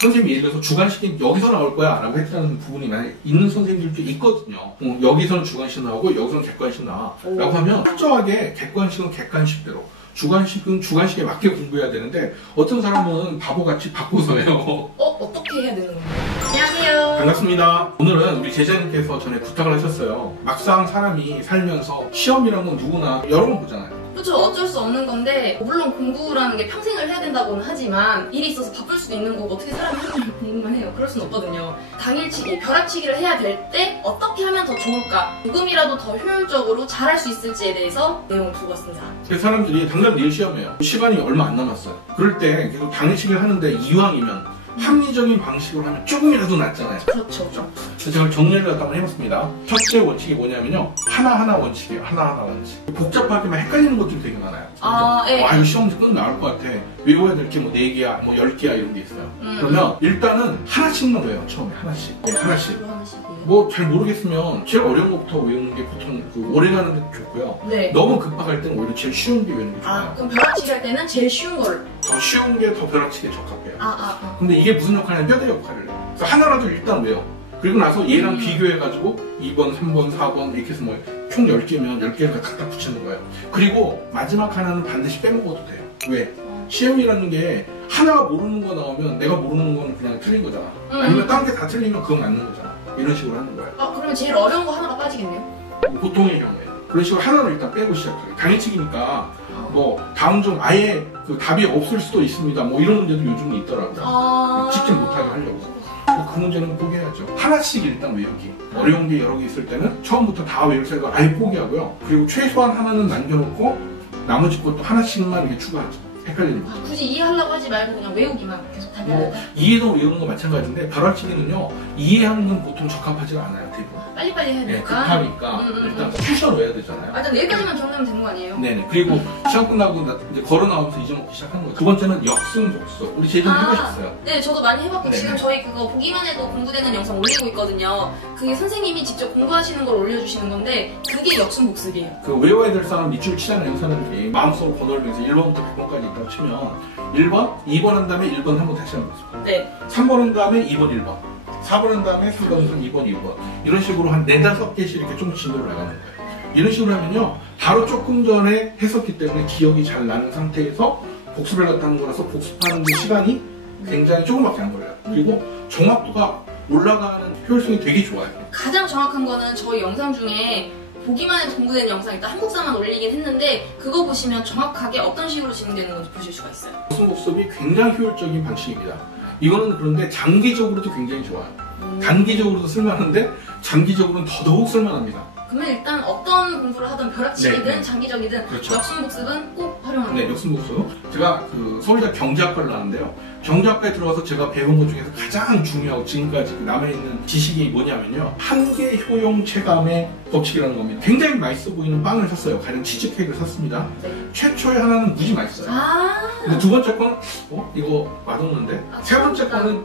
선생님이 예를 들어서 주관식이 여기서 나올 거야 라고 했다는 부분이 만약에 있는 선생님들도 있거든요. 여기서는 주관식 나오고 여기서는 객관식 나와 라고 하면 철저하게 객관식은 객관식대로 주관식은 주관식에 맞게 공부해야 되는데 어떤 사람은 바보같이 바꿔서 해요. 어떻게 해야 되는 건가요? 안녕하세요. 반갑습니다. 오늘은 우리 제자님께서 전에 부탁을 하셨어요. 막상 사람이 살면서 시험이란 건 누구나 여러 번 보잖아요. 그렇죠. 어쩔 수 없는 건데 물론 공부라는 게 평생을 해야 된다고는 하지만 일이 있어서 바쁠 수도 있는 거고 어떻게 사람이 하는지 궁금만 해요. 그럴 순 없거든요. 당일치기, 벼락치기를 해야 될 때 어떻게 하면 더 좋을까? 조금이라도 더 효율적으로 잘할 수 있을지에 대해서 내용을 두고 왔습니다. 사람들이 당장 내일 시험이에요. 시간이 얼마 안 남았어요. 그럴 때 계속 당일치기를 하는데 이왕이면 합리적인 방식으로 하면 조금이라도 낫잖아요. 그렇죠. 그래서 제가 정리를 갖다 한번 해봤습니다. 첫째 원칙이 뭐냐면요. 하나하나 원칙이에요. 하나하나 원칙. 복잡하게만 헷갈리는 것들이 되게 많아요. 예. 이거 시험 문제 끝 나올 것 같아. 외워야 될 게 뭐 4개야, 뭐 10개야 이런 게 있어요. 그러면 일단은 하나씩만 외워요. 처음에 하나씩. 네, 하나씩. 뭐 잘 모르겠으면 제일 어려운 것부터 외우는 게 보통 오래 가는 게 좋고요. 네. 너무 급박할 때는 오히려 제일 쉬운 게 외우는 게 좋아요. 그럼 벼락치기 할 때는 제일 쉬운 걸. 더 쉬운 게 더 벼락치기에 적합해요. 근데 이게 무슨 역할이냐면 뼈대 역할을 해요. 그래서 하나라도 일단 외워. 그리고 나서 얘랑 비교해가지고 2번, 3번, 4번 이렇게 해서 뭐 총 10개면 10개를 갖다 붙이는 거예요. 그리고 마지막 하나는 반드시 빼먹어도 돼요. 왜? 시험이라는 게 하나가 모르는 거 나오면 내가 모르는 건 그냥 틀린 거잖아. 아니면 다른 게 다 틀리면 그건 맞는 거잖아. 이런 식으로 하는 거예요. 그러면 제일 어려운 거 하나가 빠지겠네요? 보통의 경우에요. 그런 식으로 하나를 일단 빼고 시작해요. 당일치기니까 뭐 다음 중 아예 그 답이 없을 수도 있습니다. 뭐 이런 문제도 요즘은 있더라고요. 직접 못하게 하려고. 그 문제는 포기해야죠. 하나씩 일단 외우기. 어려운 게 여러 개 있을 때는 처음부터 다 외울 생각 아예 포기하고요. 그리고 최소한 하나는 남겨놓고 나머지 것도 하나씩만 이렇게 추가하죠. 헷갈리는 거. 굳이 이해하려고 하지 말고 그냥 외우기만 계속 달려야 돼. 이해도 외우는 거 마찬가지인데 벼락치기는요. 이해하는 건 보통 적합하지가 않아요. 대부분. 빨리빨리 해야 되니까. 급하니까 일단 쑤셔 넣어야 되잖아요. 일단 내일까지만 경험하면 되는 거 아니에요? 네네. 그리고 시험 끝나고 이제 걸어 나오면서 잊어먹기 시작하는 거죠. 두 번째는 역순복수. 우리 제자님 해보셨어요? 네, 저도 많이 해봤고 네네. 지금 저희 그거 보기만 해도 공부되는 영상 올리고 있거든요. 그게 선생님이 직접 공부하시는 걸 올려주시는 건데 그게 역순복습이에요. 그 외워야 될 사람 밑줄 치라는 영상들이 마음속으로 번호를 내서 1번부터 100번까지 있다고 치면 1번, 2번 한 다음에 1번 한번 다시 한번 보세요. 네. 3번 한 다음에 2번, 1번. 4번 한 다음에 3번, 2번, 2번. 이런 식으로 한 4, 5개씩 이렇게 조금씩 진도를 나가는 거예요. 이런 식으로 하면요. 바로 조금 전에 했었기 때문에 기억이 잘 나는 상태에서 복습을 갖다 하는 거라서 복습하는 데 시간이 굉장히 조금밖에 안 걸려요. 그리고 정확도가 올라가는 효율성이 되게 좋아요. 가장 정확한 거는 저희 영상 중에 보기만 해도 공부되는 영상 일단 한국사만 올리긴 했는데 그거 보시면 정확하게 어떤 식으로 진행되는 건지 보실 수가 있어요. 복습이 굉장히 효율적인 방식입니다. 이거는 그런데 장기적으로도 굉장히 좋아요. 단기적으로도 쓸만한데 장기적으로는 더더욱 쓸만합니다. 그러면 일단 어떤 공부를 하든 벼락치기든 네. 장기적이든 그렇죠. 역순복습은 꼭 활용하는 거예요. 네, 역순복습. 제가 그 서울대 경제학과를 나왔는데요. 경제학과에 들어가서 제가 배운 것 중에서 가장 중요하고 지금까지 남아있는 지식이 뭐냐면요. 한계 효용 체감의 법칙이라는 겁니다. 굉장히 맛있어 보이는 빵을 샀어요. 가령 치즈케이크를 샀습니다. 네. 최초에 하나는 무지 맛있어요. 근데 두 번째 거는 이거 맛없는데? 세 번째 거는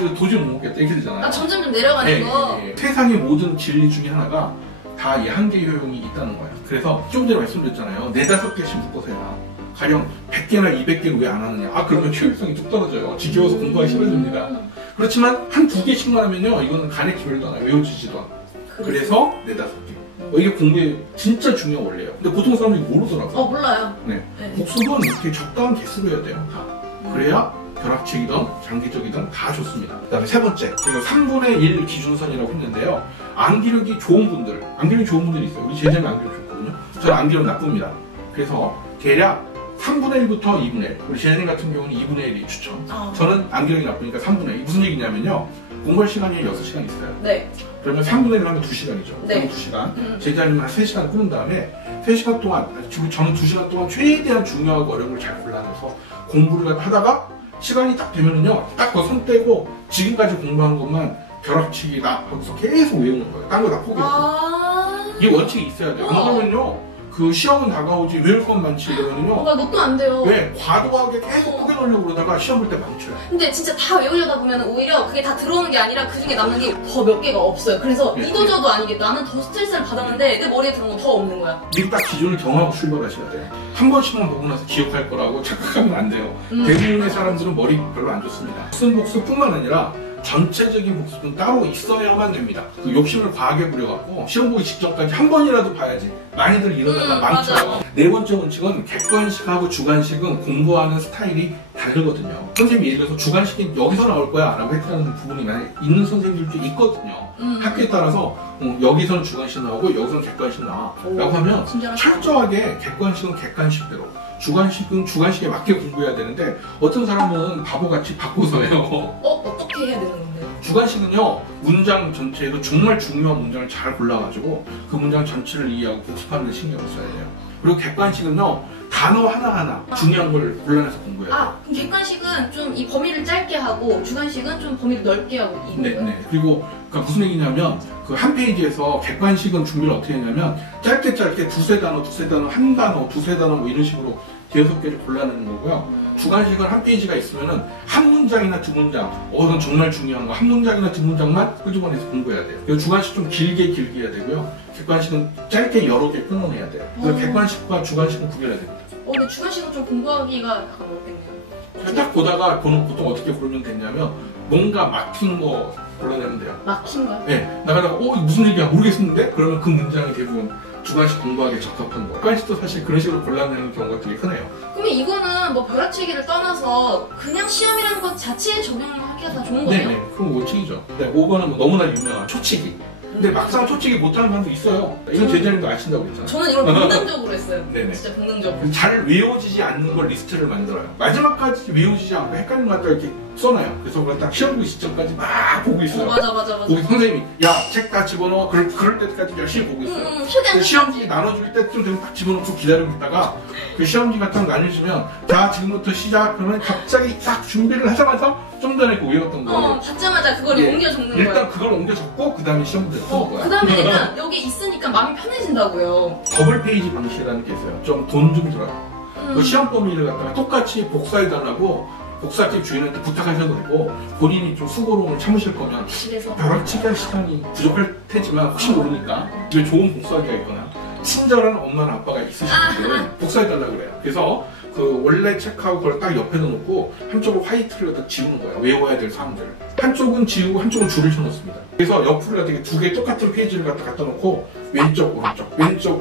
이거 도저히 못 먹겠다 이렇게 되잖아요. 점점 좀 내려가는 거. 네. 세상의 모든 진리 중에 하나가 다 이 한계 효용이 있다는 거예요. 그래서 좀 전에 말씀드렸잖아요. 4, 5개씩 묶어서 해라. 가령 100개나 200개를 왜 안 하느냐. 그러면 효율성이 뚝 떨어져요. 지겨워서 공부하기 싫어집니다. 그렇지만 한 2개씩만 하면요. 이거는 간에 기울도 않아요. 외워지지도 않아요. 그래서 4, 5개. 이게 공부에 진짜 중요한 원리예요. 근데 보통 사람들이 모르더라고요. 몰라요. 네. 복습은 이렇게 적당한 개수로 해야 돼요. 다. 그래야 벼락치기든 장기적이든 다 좋습니다. 그 다음에 세 번째, 제가 3분의 1 기준선이라고 했는데요. 암기력이 좋은 분들, 암기력이 좋은 분들이 있어요. 우리 제자님 암기력 좋거든요. 저는 암기력 나쁩니다. 그래서 대략 3분의 1부터 2분의 1. 우리 제자님 같은 경우는 2분의 1이 추천. 저는 암기력이 나쁘니까 3분의 1. 무슨 얘기냐면요. 공부할 시간이 6시간 있어요. 네. 그러면 3분의 1을 하면 2시간이죠. 네. 2시간. 제자님은 한 3시간 끊은 다음에 3시간 동안, 저는 2시간 동안 최대한 중요하고 어려운 걸 잘 골라내서 공부를 하다가 시간이 딱 되면은요, 딱 그 손 떼고 지금까지 공부한 것만 벼락치기다 하고서 계속 외우는 거예요. 딴 거 다 포기하고. 이게 원칙이 있어야 돼요. 안 그러면요, 그 시험은 다가오지 외울 것 많지 이러면요. 뭔가 노도 안 돼요. 왜 과도하게 계속 크게 넣으려고 그러다가 시험 볼 때 망쳐요. 근데 진짜 다 외우려다 보면 오히려 그게 다 들어오는 게 아니라 그 중에 남는 게 더 몇 개가 없어요. 그래서 네. 이도저도 아니게 나는 더 스트레스를 받았는데 내 머리에 들어온 건 더 없는 거야. 미리 딱 기준을 정하고 출발하셔야 돼요. 한 번씩만 보고 나서 기억할 거라고 착각하면 안 돼요. 대부분의 사람들은 머리 별로 안 좋습니다. 학습 복습뿐만 아니라 전체적인 복습은 따로 있어야만 됩니다. 그 욕심을 과하게 부려갖고 시험 보기 직전까지 한 번이라도 봐야지. 많이들 이러다가 망쳐요. 맞아요. 네 번째 원칙은 객관식하고 주관식은 공부하는 스타일이 다르거든요. 선생님이 예를 들어서 주관식이 여기서 나올 거야 라고 했다는 부분이 많이 있는 선생님들도 있거든요. 학교에 따라서 여기서는 주관식 나오고 여기서는 객관식 나와 라고 하면 철저하게 객관식은 객관식대로 주관식은 주관식에 맞게 공부해야 되는데 어떤 사람은 바보같이 바꿔서 해요. 어떻게 해야 되는 건데요? 주관식은요, 문장 전체에도 정말 중요한 문장을 잘 골라가지고 그 문장 전체를 이해하고 복습하는 데 신경을 써야 돼요. 그리고 객관식은요, 단어 하나하나 중요한 걸 골라내서 공부해야 돼요. 그럼 객관식은 좀 이 범위를 짧게 하고 주관식은 좀 범위를 넓게 하고 이거예요? 네. 그리고 그러니까 무슨 얘기냐면 그 한 페이지에서 객관식은 준비를 어떻게 했냐면 짧게 두세 단어, 한 단어, 두세 단어 뭐 이런 식으로 대여섯 개를 골라내는 거고요. 주관식은 한 페이지가 있으면은 한 문장이나 두 문장, 그건 정말 중요한 거, 한 문장이나 두 문장만 끄집어내서 공부해야 돼요. 그리고 주관식 좀 길게 해야 되고요. 객관식은 짧게 여러 개 끊어내야 돼요. 그래서 객관식과 주관식은 구별해야 됩니다. 근데 주관식은 좀 공부하기가 약간 어렵겠네요. 딱 보다가 보통 어떻게 고르면 되냐면 뭔가 막힌 거 골라내면 돼요. 막힌 거요? 네, 나가다가 이거 무슨 얘기야 모르겠는데? 그러면 그 문장이 대부분 주관식 공부하기에 적합한 거. 객관식도 사실 그런 식으로 골라내는 경우가 되게 흔해요. 그러면 이거는 뭐 벼락치기를 떠나서 그냥 시험이라는 것 자체에 적용하기가 다 좋은 거예요? 네네, 그건 원칙이죠. 네, 5번은 뭐 너무나 유명한 초치기. 근데 막상 초치기 못하는 사람도 있어요. 이건 제자님도 아신다고 그랬잖아요. 저는 이걸 본능적으로 했어요. 네네. 진짜 본능적으로. 잘 외워지지 않는 걸 리스트를 만들어요. 마지막까지 외워지지 않고 헷갈리는 것 같다 이렇게 써놔요. 그래서 그걸 딱 시험 보기 직전까지 막 보고 있어요. 맞아. 거기 선생님이 야 책 다 집어넣어. 그럴 때까지 열심히 보고 있어요. 그 시험지 나눠줄 때쯤 되면 딱 집어넣고 기다리고 있다가 그 시험지 같은 거 나눠주면 자 지금부터 시작 그러면 갑자기 딱 준비를 하자마자 좀 전에 그 외웠던 거 받자마자 그걸 옮겨 적는 거야. 일단 그걸 옮겨 적고 그 다음에 시험 문제를 푸는 거야. 그 다음에는 여기 있으니까 마음이 편해진다고요. 더블 페이지 방식이라는 게 있어요. 좀 돈 좀 들어요. 그 시험 범위를 갖다가 똑같이 복사해달라고 복사집 주인한테 부탁하셔도 되고 본인이 좀 수고로움을 참으실 거면 그래서 벼락치기 할 시간이 부족할 테지만 혹시 모르니까 집에 좋은 복사기가 있거나 친절한 엄마나 아빠가 있으신 분들은 복사해달라고 그래요. 그래서 그 원래 책하고 그걸 딱 옆에다 놓고 한쪽으로 화이트를 갖다 지우는 거예요. 외워야 될 사항들을. 한쪽은 지우고 한쪽은 줄을 쳐놓습니다. 그래서 옆으로 갖다 두 개 똑같은 페이지를 갖다 놓고 왼쪽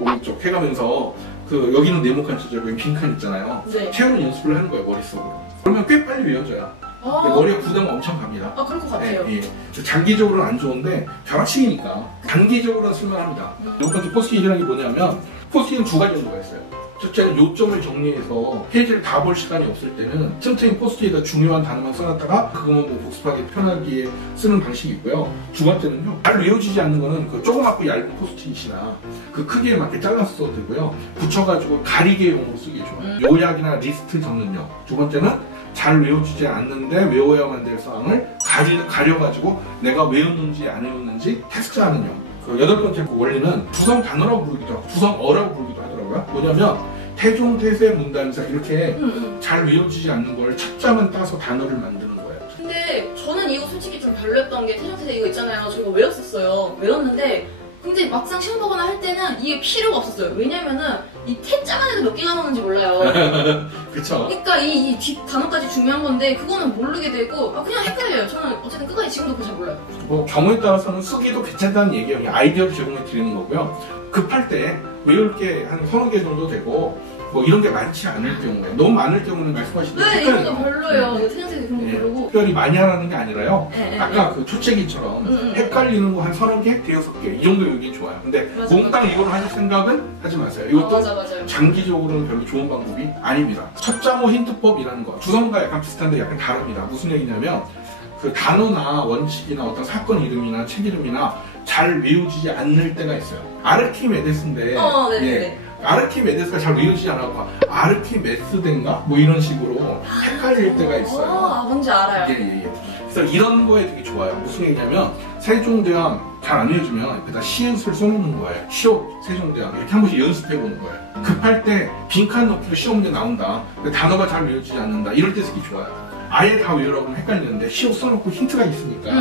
오른쪽 해가면서 그 여기는 네모칸 쳐져 여기 빈칸 있잖아요. 네. 채우는 연습을 하는 거예요 머릿속으로. 그러면 꽤 빨리 외워져요. 머리가 부담 엄청 갑니다. 그럴 것 같아요. 예. 장기적으로는 안 좋은데 벼락치기니까 단기적으로는 쓸만합니다. 첫 번째 포스트잇이라는 게 뭐냐면 포스트잇은 두 가지 정도가 있어요. 첫째는 요점을 정리해서 페이지를 다 볼 시간이 없을 때는 틈틈이 포스트잇에다 중요한 단어만 써놨다가 그거만 뭐 복습하기 편하게 쓰는 방식이 있고요. 두 번째는요. 잘 외워지지 않는 거는 그 조그맣고 얇은 포스트잇이나 그 크기에 맞게 잘라서 써도 되고요. 붙여가지고 가리개용으로 쓰기 좋아요. 요약이나 리스트 적는요. 두 번째는 잘 외워지지 않는데 외워야만 될 사항을 가려가지고 내가 외웠는지 안 외웠는지 테스트하는요. 그 여덟 번째 그 원리는 두성 단어라고 부르기도 하고 두성어라고 부르기도 하더라고요. 뭐냐면 태종, 태세, 문단사 이렇게 잘 외워지지 않는 걸 첫자만 따서 단어를 만드는 거예요. 근데 저는 이거 솔직히 좀 별로였던 게 태종태세 이거 있잖아요. 저 이거 외웠는데 근데 막상 시험 보거나 할 때는 이게 필요가 없었어요. 왜냐면은 이 태자만 해도 몇 개가 나오는지 몰라요. 그쵸. 그러니까 이 뒷 단어까지 중요한 건데 그거는 모르게 되고 그냥 헷갈려요. 저는 어쨌든 끝까지 지금도 그거 잘 몰라요. 뭐 경우에 따라서는 쓰기도 괜찮다는 얘기예요. 아이디어를 제공해 드리는 거고요. 급할 때 외울 게 한 서너 개 정도 되고 뭐 이런 게 많지 않을 경우에 너무 많을 경우는 말씀하신 대로 네, 이런 거 별로예요. 태종태세 그런 거 별로고. 특별히 많이 하라는 게 아니라요. 네, 아까 그 초체기처럼 헷갈리는 거 한 서너 개, 대여섯 개 이 정도 여기 좋아요. 근데 몽땅 이걸 하실 생각은 하지 마세요. 이것도 맞아요. 장기적으로는 별로 좋은 방법이 아닙니다. 첫장호 힌트법이라는 거 두성과 약간 비슷한데 약간 다릅니다. 무슨 얘기냐면 그 단어나 원칙이나 어떤 사건 이름이나 책 이름이나 잘 외워지지 않을 때가 있어요. 아르키메데스인데 네네네. 아르키메데스가 잘 외워지지 않았고 아르키메스덴가? 뭐 이런 식으로 헷갈릴 때가 있어요. 뭔지 알아요. 예. 그래서 이런 거에 되게 좋아요. 무슨 얘기냐면 세종대왕 잘 안 외워지면 옆에다 시옷을 써놓는 거예요. 시옷, 세종대왕 이렇게 한 번씩 연습해보는 거예요. 급할 때 빈칸 넣기로 시험 문제 나온다. 근데 단어가 잘 외워지지 않는다. 이럴 때 쓰기 좋아요. 아예 다 외우라고 하면 헷갈리는데 시옷 써놓고 힌트가 있으니까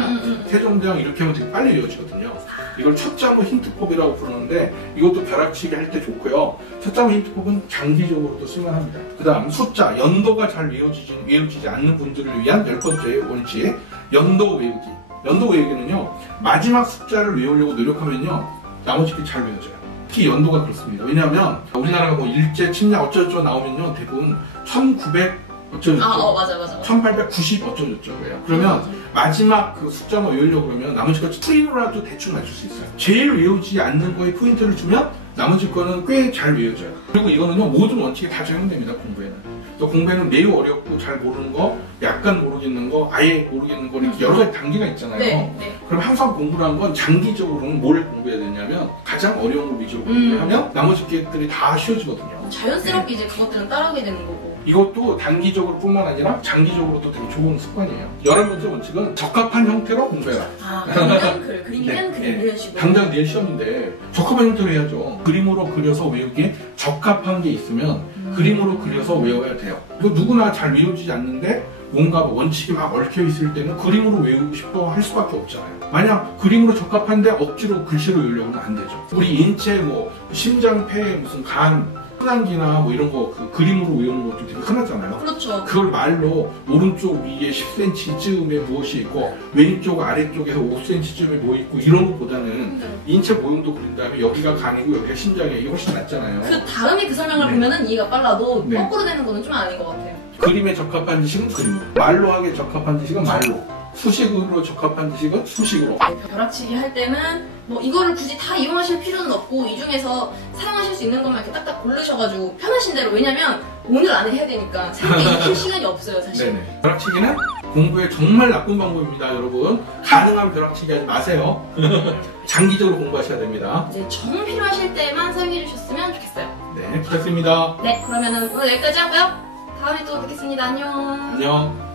세종대왕 이렇게 하면 되게 빨리 외워지거든요. 이걸 첫자무 힌트법이라고 부르는데 이것도 벼락치기 할 때 좋고요. 첫자무 힌트법은 장기적으로도 쓸만합니다. 그 다음 숫자, 연도가 잘 외워지지 않는 분들을 위한 10번째 원칙, 연도 외우기. 연도 외우기는요, 마지막 숫자를 외우려고 노력하면요, 나머지 게 잘 외워져요. 특히 연도가 그렇습니다. 왜냐하면 우리나라가 뭐 일제, 침략 어쩌고저쩌고 나오면요, 대부분 1900 어쩌고저쩌고, 맞아. 1890 어쩌고저쩌고예요. 그러면 마지막 그 숫자만 외우려고 그러면 나머지 거 트릭으로라도 대충 맞출 수 있어요. 제일 외우지 않는 거에 포인트를 주면 나머지 거는 꽤 잘 외워져요. 그리고 이거는요, 모든 원칙이 다 적용됩니다, 공부에는. 또 공부에는 매우 어렵고 잘 모르는 거, 약간 모르겠는 거, 아예 모르겠는 거 이렇게 여러 가지 단계가 있잖아요. 네. 그럼 항상 공부라는 건 장기적으로는 뭘 공부해야 되냐면 가장 어려운 거 위주로 공부를 하면 나머지 것들이 다 쉬워지거든요. 자연스럽게 이제 그것들은 따라오게 되는 거고. 이것도 단기적으로 뿐만 아니라 장기적으로도 되게 좋은 습관이에요. 11번째 원칙은 적합한 형태로 공부해라. 그리면 글, 그리면 그림 이런 식으로. 당장 내일 시험인데 적합한 형태로 해야죠. 그림으로 그려서 외우기에 적합한 게 있으면 그림으로 그려서 외워야 돼요. 이거 누구나 잘 외워지지 않는데 뭔가 원칙이 막 얽혀 있을 때는 그림으로 외우고 싶어 할 수밖에 없잖아요. 만약 그림으로 적합한데 억지로 글씨로 외우려고 하면 안 되죠. 우리 인체 뭐 심장, 폐, 무슨 간, 순환기나 뭐 이런 거 그 그림으로 외우는 것도 되게 흔하잖아요. 그렇죠. 그걸 말로 오른쪽 위에 10cm쯤에 무엇이 있고 왼쪽 아래쪽에서 5cm쯤에 뭐 있고 이런 것보다는 인체 모형도 그린 다음에 여기가 간이고 여기가 심장이에요. 이게 훨씬 낫잖아요. 그 다음에 그 설명을 보면은 이해가 빨라도 거꾸로 되는 거는 좀 아닌 것 같아요. 그림에 적합한 지식은 그림으로, 말로 하기에 적합한 지식은 말로, 수식으로 적합한 지식은 수식으로. 벼락치기 할 때는 뭐 이거를 굳이 다 이용하실 필요는 없고 이 중에서 사용하실 수 있는 것만 이렇게 딱딱 고르셔가지고 편하신 대로. 왜냐면 오늘 안에 해야 되니까 새롭게 익힐 시간이 없어요, 사실. 네네. 벼락치기는 공부에 정말 나쁜 방법입니다, 여러분. 가능한 벼락치기 하지 마세요. 장기적으로 공부하셔야 됩니다. 이제 정 필요하실 때만 사용해 주셨으면 좋겠어요. 네, 부탁드립니다. 네, 그러면은 오늘 여기까지 하고요. 다음에 또 뵙겠습니다. 안녕. 안녕.